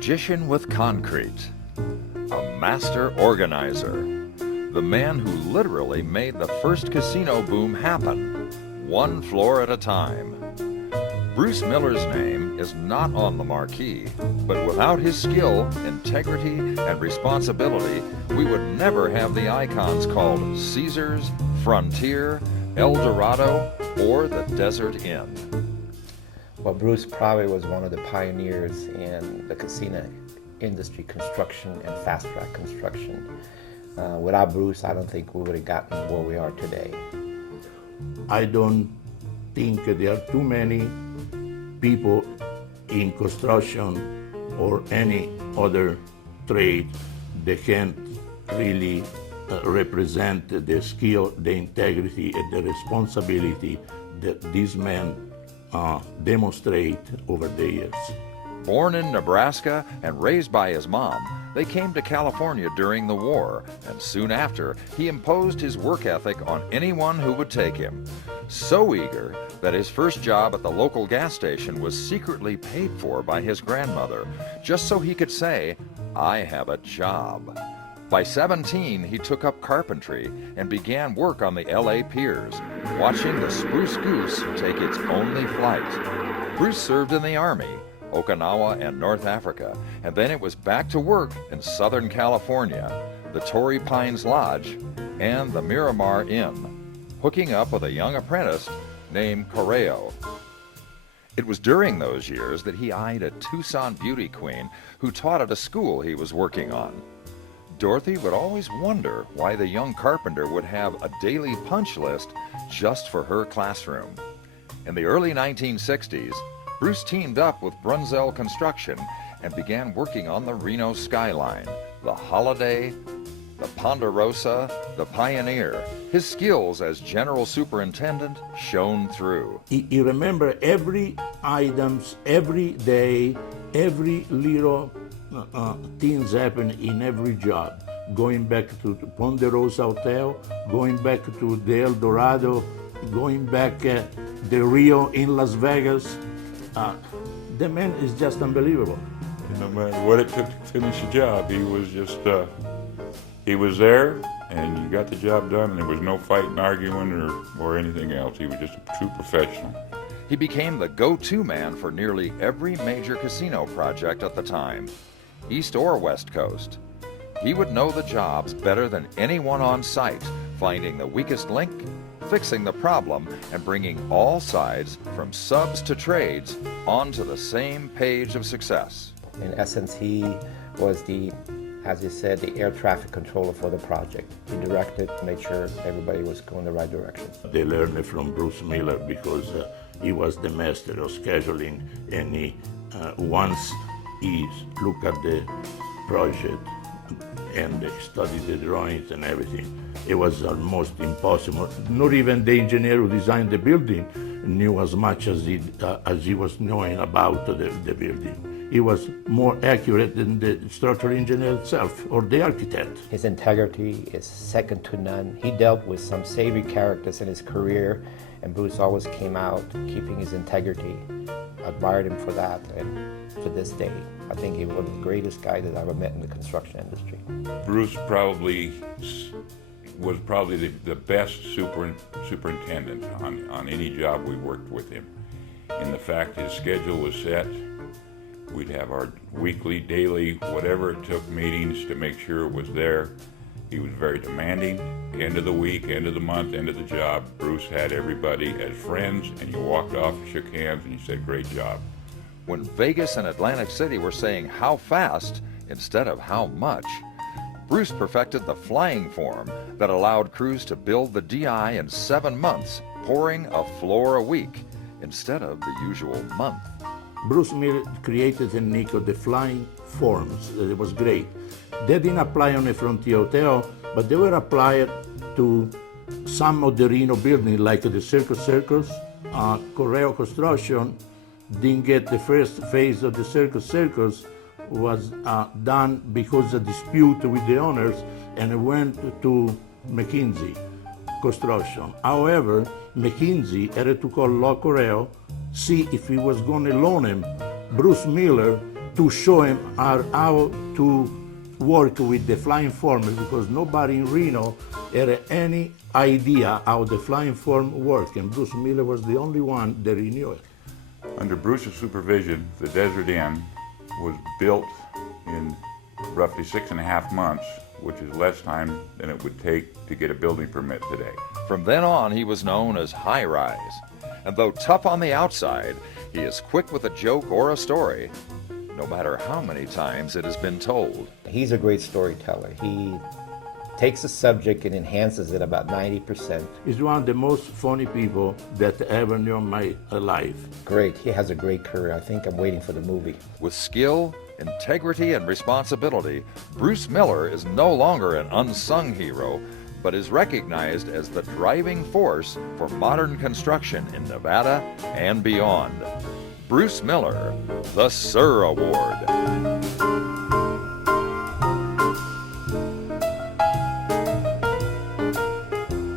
magician with concrete, a master organizer, the man who literally made the first casino boom happen, one floor at a time. Bruce Miller's name is not on the marquee, but without his skill, integrity, and responsibility, we would never have the icons called Caesars, Frontier, El Dorado, or the Desert Inn. Well, Bruce probably was one of the pioneers in the casino industry construction and fast-track construction. Without Bruce, I don't think we would have gotten where we are today. I don't think there are too many people in construction or any other trade that can really represent the skill, the integrity, and the responsibility that these men demonstrate over the years. Born in Nebraska and raised by his mom, they came to California during the war, and soon after, he imposed his work ethic on anyone who would take him. So eager that his first job at the local gas station was secretly paid for by his grandmother, just so he could say, "I have a job." By 17, he took up carpentry and began work on the LA piers, watching the Spruce Goose take its only flight. Bruce served in the Army, Okinawa and North Africa, and then it was back to work in Southern California, the Torrey Pines Lodge, and the Miramar Inn, hooking up with a young apprentice named Correo. It was during those years that he eyed a Tucson beauty queen who taught at a school he was working on. Dorothy would always wonder why the young carpenter would have a daily punch list just for her classroom. In the early 1960s, Bruce teamed up with Brunzell Construction and began working on the Reno skyline, the Holiday, the Ponderosa, the Pioneer. His skills as general superintendent shone through. You remember every items, every day, every little things happen in every job. Going back to the Ponderosa Hotel, going back to the El Dorado, going back the Rio in Las Vegas. The man is just unbelievable. No matter what it took to finish the job, he was just, he was there and you got the job done and there was no fighting, arguing, or anything else. He was just a true professional. He became the go-to man for nearly every major casino project at the time, East or West Coast. He would know the jobs better than anyone on site, finding the weakest link, fixing the problem, and bringing all sides, from subs to trades, onto the same page of success. In essence, he was the, as you said, the air traffic controller for the project. He directed, made sure everybody was going the right direction. They learned it from Bruce Miller because he was the master of scheduling, and he, once he looked at the project and studied the drawings and everything, it was almost impossible. Not even the engineer who designed the building knew as much as he was knowing about the building. He was more accurate than the structural engineer itself or the architect. His integrity is second to none. He dealt with some savory characters in his career, and Bruce always came out keeping his integrity. I admired him for that, and to this day, I think he was one of the greatest guys that I ever met in the construction industry. Bruce was probably the best superintendent on any job we worked with him. In the fact his schedule was set, we'd have our weekly, daily, whatever it took meetings to make sure it was there. He was very demanding. End of the week, end of the month, end of the job, Bruce had everybody as friends, and you walked off, shook hands, and you said, "Great job." When Vegas and Atlantic City were saying how fast instead of how much, Bruce perfected the flying form that allowed crews to build the DI in 7 months, pouring a floor a week instead of the usual month. Bruce Miller created in Nico the flying forms. It was great. They didn't apply on the Frontier Hotel, but they were applied to some of the Reno buildings, like the Circus. Correo Construction didn't get the first phase of the Circus was done because of dispute with the owners, and it went to McKinsey Construction. However, McKinsey had to call Law Correo, see if he was going to loan him. Bruce Miller to show him how to work with the flying form, because nobody in Reno had any idea how the flying form worked, and Bruce Miller was the only one that he knew it. Under Bruce's supervision, the Desert Inn was built in roughly 6.5 months, which is less time than it would take to get a building permit today. From then on, he was known as High Rise. And though tough on the outside, he is quick with a joke or a story, no matter how many times it has been told. He's a great storyteller. He takes a subject and enhances it about 90%. He's one of the most funny people that I ever knew in my life. Great. He has a great career. I think I'm waiting for the movie. With skill, integrity, and responsibility, Bruce Miller is no longer an unsung hero, but is recognized as the driving force for modern construction in Nevada and beyond. Bruce Miller, the Sir Award.